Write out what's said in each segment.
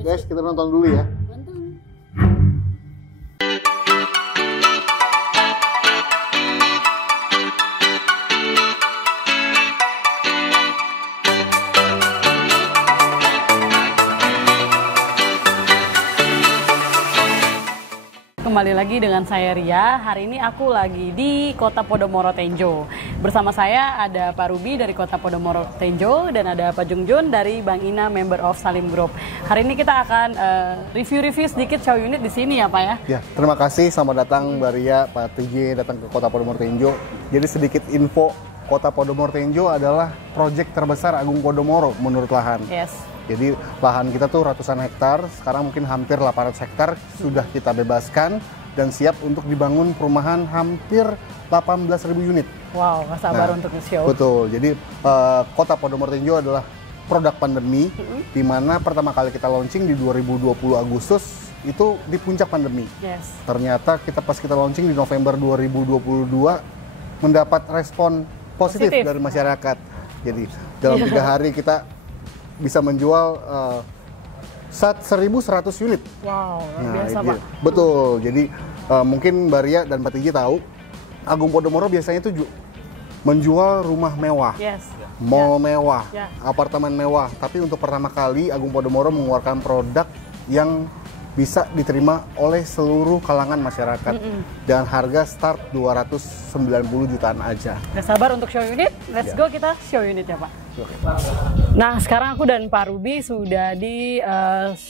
Guys, kita nonton dulu ya. Kembali lagi dengan saya Ria. Hari ini aku lagi di Kota Podomoro Tenjo. Bersama saya ada Pak Ruby dari Kota Podomoro Tenjo dan ada Pak Jungjun dari Bang Ina, member of Salim Group. Hari ini kita akan review-review sedikit show unit di sini ya Pak ya. Ya, terima kasih. Selamat datang Mbak Ria, Pak TJ datang ke Kota Podomoro Tenjo. Jadi sedikit info, Kota Podomoro Tenjo adalah proyek terbesar Agung Podomoro menurut lahan. Yes. Jadi lahan kita tuh ratusan hektar, sekarang mungkin hampir 800 hektar sudah kita bebaskan dan siap untuk dibangun perumahan hampir 18.000 unit. Wow, gak sabar untuk show. Betul, jadi Kota Podomoro Tenjo adalah produk pandemi, di mana pertama kali kita launching di 2020 Agustus, itu di puncak pandemi. Yes. Ternyata pas kita launching di November 2022, mendapat respon positif dari masyarakat. Jadi dalam 3 hari kita bisa menjual 1.100 unit. Wow, luar biasa Pak. Betul, jadi mungkin Mbak Ria dan Pak Tiji tahu, Agung Podomoro biasanya itu menjual rumah mewah, mall mewah, apartemen mewah. Tapi untuk pertama kali Agung Podomoro mengeluarkan produk yang bisa diterima oleh seluruh kalangan masyarakat dan harga start 290 jutaan aja. Gak sabar untuk show unit, let's go kita show unit ya Pak. Nah sekarang aku dan Pak Ruby sudah di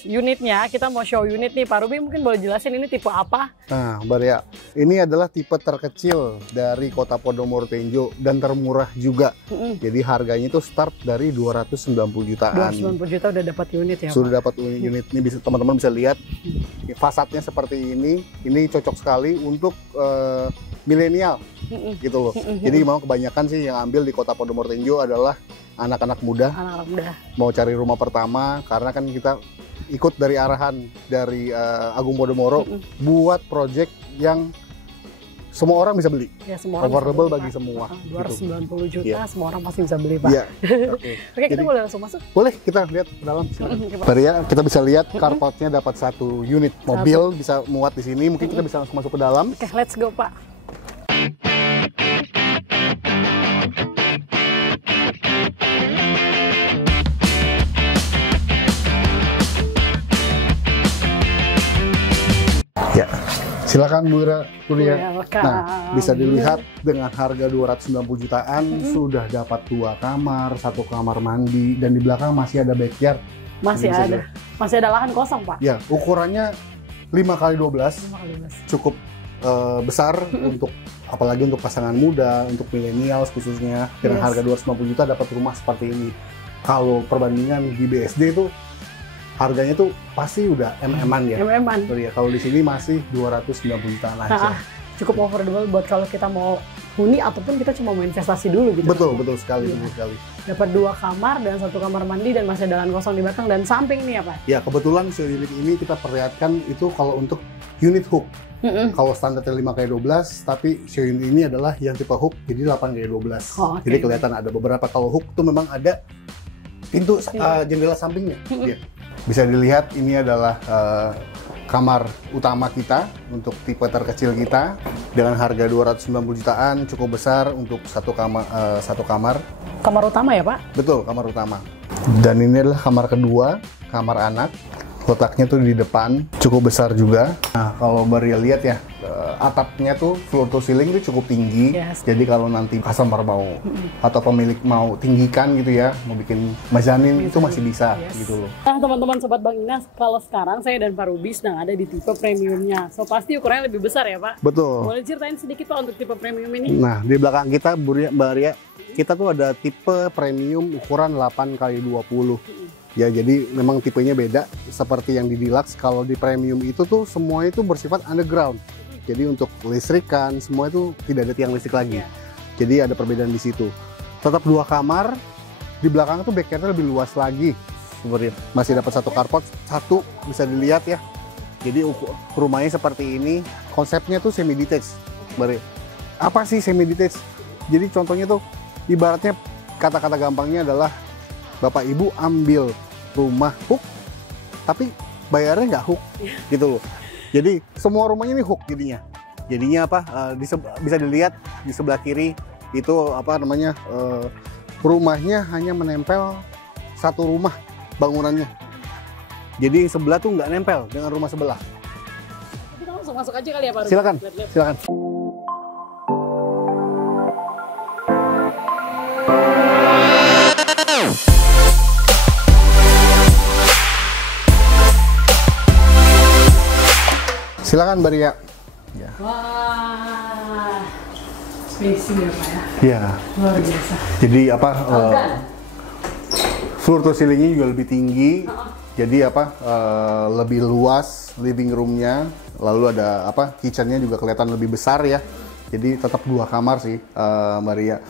unitnya, kita mau show unit nih. Pak Ruby mungkin boleh jelasin ini tipe apa? Nah Mbak Ria, ini adalah tipe terkecil dari Kota Podomoro Tenjo dan termurah juga. Jadi harganya itu start dari 290 jutaan. 290 juta udah dapat unit ya Pak? Sudah dapat unit, ini bisa teman-teman bisa lihat fasadnya seperti ini cocok sekali untuk milenial gitu loh. Jadi memang kebanyakan sih yang ambil di Kota Podomoro Tenjo adalah anak-anak muda, mau cari rumah pertama, karena kan kita ikut dari arahan dari Agung Podomoro buat project yang semua orang bisa beli, ya, semua affordable orang bagi semua. 290 juta, semua orang pasti bisa beli Pak. Iya. Oke, kita boleh langsung masuk? Boleh, kita lihat ke dalam. Ria, kita bisa lihat carportnya dapat 1 unit mobil bisa muat di sini. Mungkin kita bisa langsung masuk ke dalam. Oke, let's go Pak. Ya, silakan Bu Ria. Nah, bisa dilihat dengan harga 290 jutaan sudah dapat 2 kamar, 1 kamar mandi, dan di belakang masih ada backyard. Masih ada lahan kosong Pak. Ya, ukurannya 5x12, cukup besar untuk apalagi untuk pasangan muda, untuk milenial khususnya. Dengan harga 290 juta dapat rumah seperti ini. Kalau perbandingan di BSD itu harganya tuh pasti udah MM-an ya. MM-an. Ya, kalau di sini masih 290 jutaan aja. Cukup affordable buat kalau kita mau huni ataupun kita cuma mau investasi dulu gitu. Betul sekali, betul sekali. Dapat 2 kamar dan 1 kamar mandi dan masih ada lahan kosong di belakang dan samping nih ya Pak. Ya, kebetulan unit ini kita perlihatkan itu kalau untuk unit hook. Kalau standarnya 5x12, tapi show unit ini adalah yang tipe hook, jadi 8x12. Jadi kelihatan ada beberapa. Kalau hook tuh memang ada pintu jendela sampingnya. Ya. Bisa dilihat ini adalah kamar utama kita untuk tipe terkecil kita dengan harga 290 jutaan, cukup besar untuk satu kamar. Kamar utama ya Pak? Betul, kamar utama. Dan ini adalah kamar kedua, kamar anak. Letaknya tuh di depan, cukup besar juga. Nah, kalau Mbak Ria lihat ya, atapnya tuh floor to ceiling tuh cukup tinggi. Jadi kalau nanti customer mau atau pemilik mau tinggikan gitu ya, mau bikin mezanin itu masih bisa gitu loh. Nah teman-teman Sobat Bang Ina, kalau sekarang saya dan Pak Ruby sedang ada di tipe premiumnya. So pasti ukurannya lebih besar ya Pak? Betul. Boleh ceritain sedikit Pak untuk tipe premium ini? Nah, di belakang kita Mbak Ria, kita tuh ada tipe premium ukuran 8x20. Ya, jadi memang tipenya beda seperti yang di Deluxe. Kalau di premium itu tuh semua itu bersifat underground. Jadi untuk listrikan semua itu tidak ada tiang listrik lagi. Jadi ada perbedaan di situ. Tetap 2 kamar, di belakang tuh backyardnya lebih luas lagi. Sebenarnya masih dapat 1 carport, 1 bisa dilihat ya. Jadi rumahnya seperti ini, konsepnya tuh semi detached. Apa sih semi detached? Jadi contohnya tuh ibaratnya kata-kata gampangnya adalah Bapak Ibu ambil rumah hook, tapi bayarnya nggak hook gitu loh. Jadi semua rumahnya ini hook jadinya. Jadinya apa? Bisa dilihat di sebelah kiri itu apa namanya, rumahnya hanya menempel satu rumah bangunannya. Jadi yang sebelah tuh nggak nempel dengan rumah sebelah. Kita langsung masuk aja kali ya Pak Ruby? Silakan, silakan. Silakan Mbak Ria. Ya. Wah, spacey ya Pak ya? Ya. Luar biasa. Jadi apa? Floor to ceilingnya juga lebih tinggi. Jadi apa? Lebih luas living roomnya. Lalu ada apa? Kitchennya juga kelihatan lebih besar ya. Jadi tetap 2 kamar sih Mbak Ria.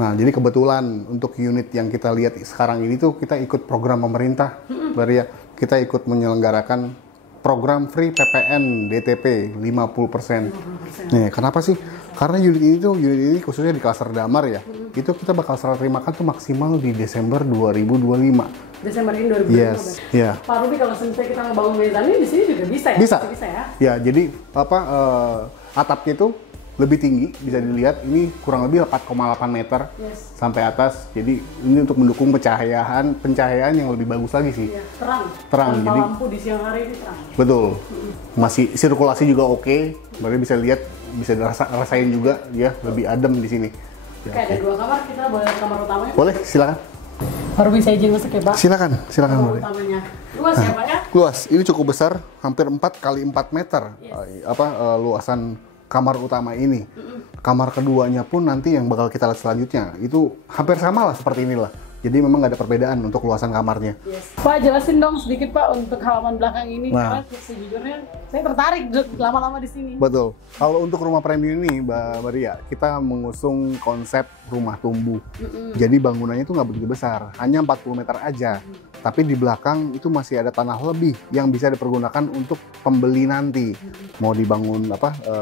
Nah, jadi kebetulan untuk unit yang kita lihat sekarang ini tuh kita ikut program pemerintah Mbak Ria. Kita ikut menyelenggarakan program free PPN DTP 50%. Nih, kenapa sih? Karena unit ini khususnya di klaster Damar ya. Itu kita bakal serah terimakan tuh maksimal di Desember 2025. Desember ini 2025. Yes, ya. Pak Ruby kalau misalnya kita ngebangun mezzanine di sini juga bisa ya? Bisa. Bisa ya? Ya, jadi apa atapnya itu lebih tinggi, bisa dilihat ini kurang lebih 4,8 meter sampai atas. Jadi ini untuk mendukung pencahayaan yang lebih bagus lagi sih. Iya, terang. Terang. Tanpa Jadi lampu di siang hari ini terang. betul. Masih sirkulasi juga oke. Berarti bisa lihat, bisa rasain juga ya, lebih adem di sini. Ya, Oke, ada 2 kamar, kita boleh kamar utamanya? boleh, silakan. Pak Ruby saya izin masuk ya Pak? Silakan Kamar boleh. utamanya. Luas ya Pak ya? Luas, ini cukup besar, hampir 4 kali 4 meter. Luasan kamar utama ini. Kamar keduanya pun nanti yang bakal kita lihat selanjutnya itu hampir sama lah seperti inilah. Jadi memang nggak ada perbedaan untuk luasan kamarnya. Pak, jelasin dong sedikit Pak untuk halaman belakang ini. Nah. Karena sejujurnya saya tertarik lama-lama di sini. Betul. Kalau untuk rumah premium ini, Mbak Maria, kita mengusung konsep rumah tumbuh. Jadi bangunannya itu nggak begitu besar, hanya 40 meter aja. Tapi di belakang itu masih ada tanah lebih yang bisa dipergunakan untuk pembeli nanti. Mau dibangun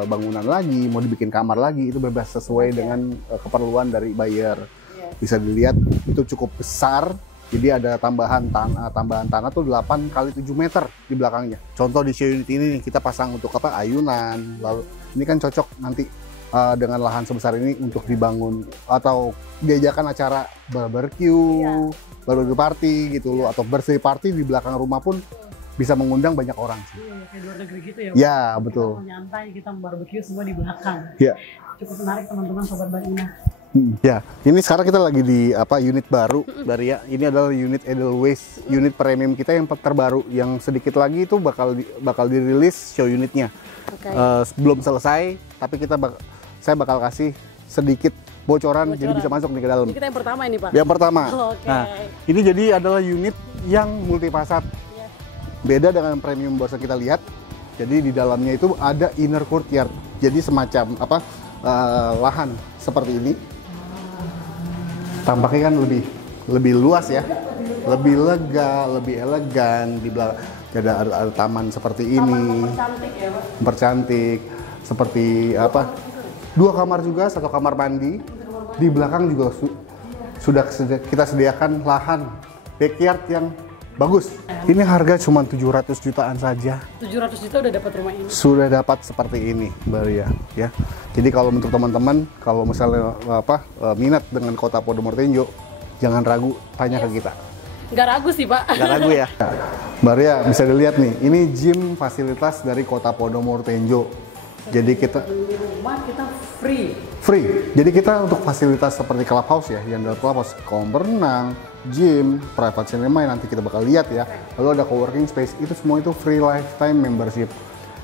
bangunan lagi, mau dibikin kamar lagi, itu bebas sesuai dengan keperluan dari buyer. Bisa dilihat itu cukup besar. Jadi ada tambahan tanah tuh 8 kali 7 meter di belakangnya. Contoh di show unit ini nih, kita pasang untuk ayunan. Lalu ini kan cocok nanti dengan lahan sebesar ini untuk dibangun atau diajakan acara barbecue party gitu loh, atau birthday party di belakang rumah pun bisa mengundang banyak orang sih. Iya, kayak luar negeri gitu ya. Ya, betul. Kita mau nyantai, kita mau barbecue semua di belakang. Ya. Cukup menarik teman-teman sobat Bang Ina. Ya, ini sekarang kita lagi di unit baru dari ya. Ini adalah unit Edelweiss, unit premium kita yang terbaru, yang sedikit lagi itu bakal dirilis show unitnya. Belum selesai, tapi saya bakal kasih sedikit bocoran, jadi bisa masuk nih ke dalam. Ini kita yang pertama ini Pak. Yang pertama. Oke. Nah, ini jadi adalah unit yang multifasad. Beda dengan premium barusan kita lihat. Jadi di dalamnya itu ada inner courtyard. Jadi semacam lahan seperti ini. Tampaknya kan lebih luas ya, lebih lega, lebih elegan. Di belakang ada taman seperti ini, Cantik ya Pak. mempercantik. Seperti 2 kamar juga, 1 kamar mandi. Di belakang juga sudah kita sediakan lahan backyard yang bagus. Ini harga cuma 700 jutaan saja. 700 juta udah dapat rumah ini. Sudah dapat seperti ini, Mbak Ria, ya. Jadi kalau untuk teman-teman, kalau misalnya minat dengan Kota Podomoro Tenjo, jangan ragu, tanya ke kita. Nggak ragu sih Pak. Nggak ragu ya. Mbak Ria, bisa dilihat nih, ini gym fasilitas dari Kota Podomoro Tenjo. Jadi kita di rumah kita free. Jadi kita untuk fasilitas seperti clubhouse ya, yang dalam clubhouse kolam berenang, gym, private cinema yang nanti kita bakal lihat ya. Lalu ada coworking space, itu semua itu free lifetime membership.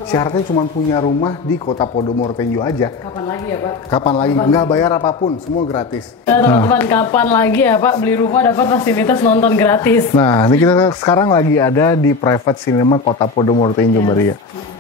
Syaratnya cuma punya rumah di Kota Podomoro Tenjo aja. Kapan lagi ya Pak? Kapan lagi? Nggak bayar apapun, semua gratis. Teman-teman, kapan lagi ya Pak beli rumah dapat fasilitas nonton gratis? Nah, ini kita sekarang lagi ada di private cinema Kota Podomoro Tenjo, Mbak Ria.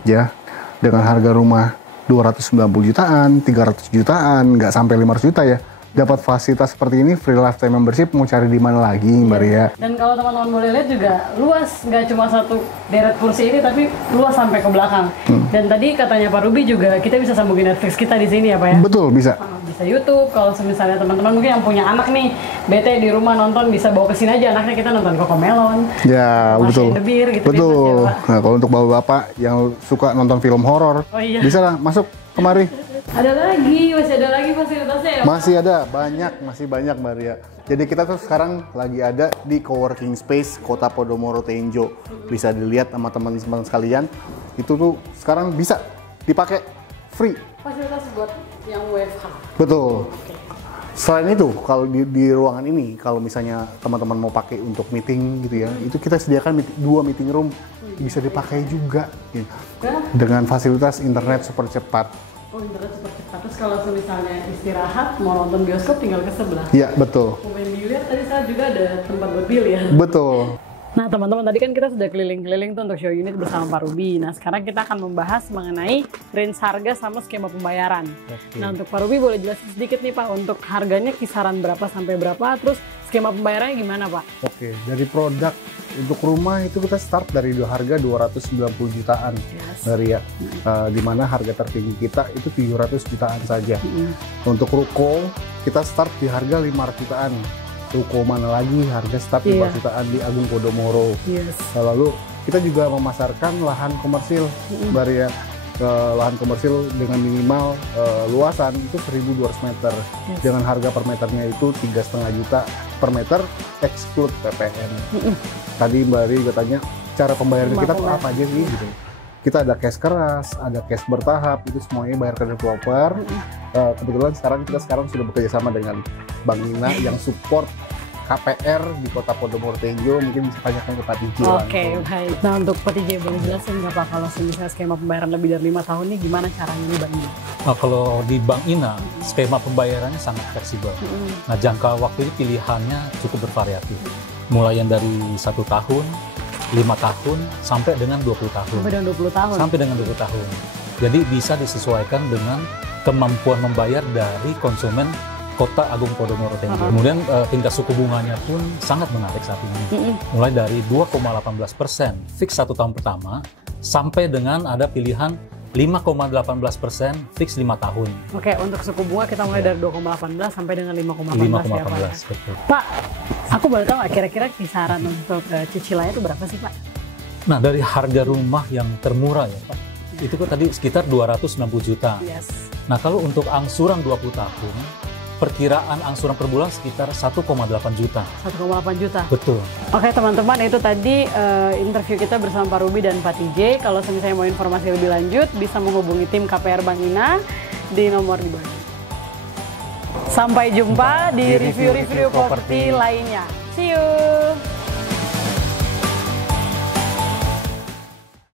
Ya, dengan harga rumah 290 jutaan, 300 jutaan, nggak sampai 500 juta ya. Dapat fasilitas seperti ini, free lifetime membership, mau cari di mana lagi, Mbak Ria? Dan kalau teman-teman boleh lihat juga luas, nggak cuma satu deret kursi ini, tapi luas sampai ke belakang. Dan tadi katanya Pak Ruby juga kita bisa sambungin Netflix kita di sini ya Pak ya? Betul, bisa. bisa YouTube. Kalau misalnya teman-teman mungkin yang punya anak nih, bete di rumah nonton, bisa bawa ke sini aja anaknya, kita nonton Cocomelon. Ya, betul. The Bear, gitu Betul. ya, Nah, kalau untuk bapak-bapak yang suka nonton film horor, bisa lah masuk kemari. Ada lagi, masih ada lagi fasilitasnya ya? Masih ada, masih banyak Mbak Ria. Jadi kita tuh sekarang lagi ada di coworking space Kota Podomoro Tenjo. Bisa dilihat sama teman-teman sekalian. Itu tuh sekarang bisa dipakai free. Fasilitas buat yang WFH. Betul. Selain itu, kalau di ruangan ini, kalau misalnya teman-teman mau pakai untuk meeting gitu ya, itu kita sediakan 2 meeting room, bisa dipakai juga. Gitu. Dengan fasilitas internet super cepat. Oh, internet super cepat. Terus kalau misalnya istirahat, mau nonton bioskop tinggal ke sebelah. Iya, betul. Mau main biliar, tadi saya juga ada tempat buat biliar. Betul. Nah teman-teman, tadi kan kita sudah keliling-keliling tuh untuk show unit bersama Pak Ruby. Nah sekarang kita akan membahas mengenai range harga sama skema pembayaran. Nah untuk Pak Ruby boleh jelasin sedikit nih Pak, untuk harganya kisaran berapa sampai berapa, terus skema pembayarannya gimana Pak? Oke, dari produk untuk rumah itu kita start dari harga 290 jutaan dari ya, dimana harga tertinggi kita itu 700 jutaan saja. Untuk ruko kita start di harga 500 jutaan. Ruko mana lagi harga start 5 jutaan di Agung Podomoro. Lalu kita juga memasarkan lahan komersil, Mbak Ria. Lahan komersil dengan minimal luasan itu 1.200 meter. Dengan harga per meternya itu 3,5 juta per meter, exclude PPN. Tadi Mbak Ria juga tanya cara pembayaran kita tuh apa aja sih gitu. Kita ada cash keras, ada cash bertahap, itu semuanya bayar ke developer. Kebetulan kita sekarang sudah bekerja sama dengan Bank Ina yang support KPR di Kota Podomoro Tenjo. Mungkin bisa tanyakan ke Pak TJ. Oke, baik. Nah untuk Pak TJ boleh jelasin nggak Pak, kalau misalnya skema pembayaran lebih dari 5 tahun ini gimana caranya di Bank Ina? Nah, kalau di Bank Ina, skema pembayarannya sangat fleksibel. Nah, jangka waktu ini pilihannya cukup bervariatif. Mulai yang dari 1 tahun, 5 tahun, sampai dengan 20 tahun. Sampai dengan 20 tahun? Sampai dengan 20 tahun. Jadi bisa disesuaikan dengan kemampuan membayar dari konsumen Kota Agung Podomoro Tenjo. Kemudian tingkat suku bunganya pun sangat menarik saat ini. Mulai dari 2,18% fix 1 tahun pertama, sampai dengan ada pilihan 5,18% fix 5 tahun. Oke, untuk suku bunga kita mulai dari 2,18 sampai dengan 5,18 ya Pak. Betul. Pak, aku boleh tahu kira-kira kisaran untuk cicilannya itu berapa sih Pak? Nah, dari harga rumah yang termurah ya Pak, itu kan tadi sekitar 290 juta. Nah, kalau untuk angsuran 20 tahun, perkiraan angsuran per bulan sekitar 1,8 juta. 1,8 juta? Betul. Oke teman-teman, itu tadi interview kita bersama Pak Ruby dan Pak TJ. Kalau misalnya mau informasi lebih lanjut, bisa menghubungi tim KPR Bank Ina di nomor di bawah. Sampai jumpa di review-review properti lainnya. See you!